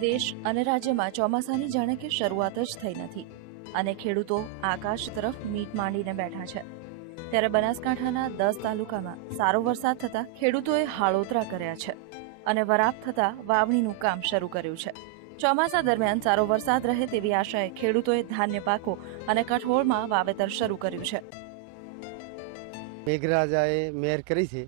દેશ અને રાજ્યમાં ચોમાસાની જાણે કે શરૂઆત જ થઈ નથી અને ખેડૂતો આકાશ તરફ મીટ માંડીને બેઠા છે. ત્યારે બનાસકાંઠાના દસ તાલુકામાં સારો વરસાદ થતા ખેડૂતોએ હાળોતરા કર્યા છે અને વરાપ થતાં વાવણીનું કામ શરૂ કર્યું છે. ચોમાસા દરમિયાન સારો વરસાદ રહે તેવી આશાએ ખેડૂતોએ ધાન્ય પાકો અને કઠોળમાં વાવેતર શરૂ કર્યું છે. મેઘરાજાએ મહેર કરી છે.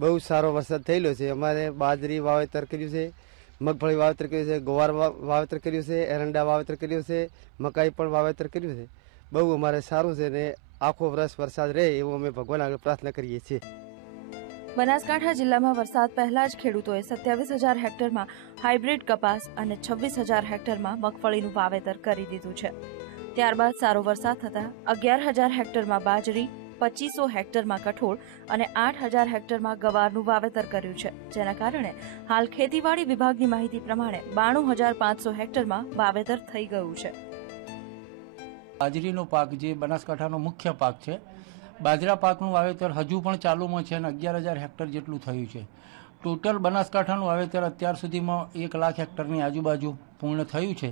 બહુ સારો વરસાદ થયેલો છે. અમારે બાજરી વાવેતર કર્યું છે. મગફળી વાવેતર કર્યું છે, ગોવાર વાવેતર કર્યું છે, એરંડા વાવેતર કર્યું છે, મકાઈ પણ વાવેતર કર્યું છે. બહુ અમારે સારું છે ને આખો વર્ષ વરસાદ રહે એવું અમે ભગવાન આગળ પ્રાર્થના કરીએ છીએ. બનાસકાંઠા જિલ્લામાં વરસાદ પહેલા જ ખેડૂતોએ સત્યાવીસ હજાર હેક્ટરમાં હાઇબ્રિડ કપાસ અને છવ્વીસ હજાર હેક્ટરમાં મગફળીનું વાવેતર કરી દીધું છે. ત્યારબાદ સારો વરસાદ થતાં અગિયાર હજાર હેક્ટરમાં બાજરી પચીસો હેક્ટરમાં કઠોળ અને આઠ હજાર હેક્ટરમાં ગવારનું વાવેતર કર્યું છે. જેના કારણે હાલ ખેતીવાડી વિભાગની માહિતી પ્રમાણે બાણું હજાર પાંચસો હેક્ટરમાં વાવેતર થઈ ગયું છે. બાજરીનો પાક જે બનાસકાંઠાનો મુખ્ય પાક છે, બાજરા પાકનું વાવેતર હજુ પણ ચાલુમાં છે અને અગિયાર હજાર હેક્ટર જેટલું થયું છે. ટોટલ બનાસકાંઠાનું વાવેતર અત્યાર સુધીમાં એક લાખ હેક્ટરની આજુબાજુ પૂર્ણ થયું છે.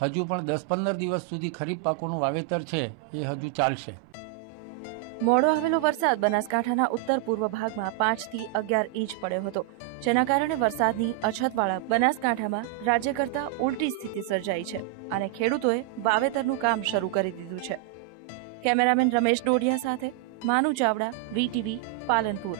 હજુ પણ દસ પંદર દિવસ સુધી ખરીફ પાકોનું વાવેતર છે, એ હજુ ચાલશે. મોડો આવેલો વરસાદ બનાસકાંઠાના ઉત્તર પૂર્વ ભાગમાં પાંચથી અગિયાર ઇંચ પડ્યો હતો. જેના કારણે વરસાદની અછતવાળા બનાસકાંઠામાં રાજ્ય કરતા ઉલટી સ્થિતિ સર્જાઈ છે અને ખેડૂતોએ વાવેતરનું કામ શરૂ કરી દીધું છે. કેમેરામેન રમેશ ડોડિયા સાથે માનુ ચાવડા વીટીવી પાલનપુર.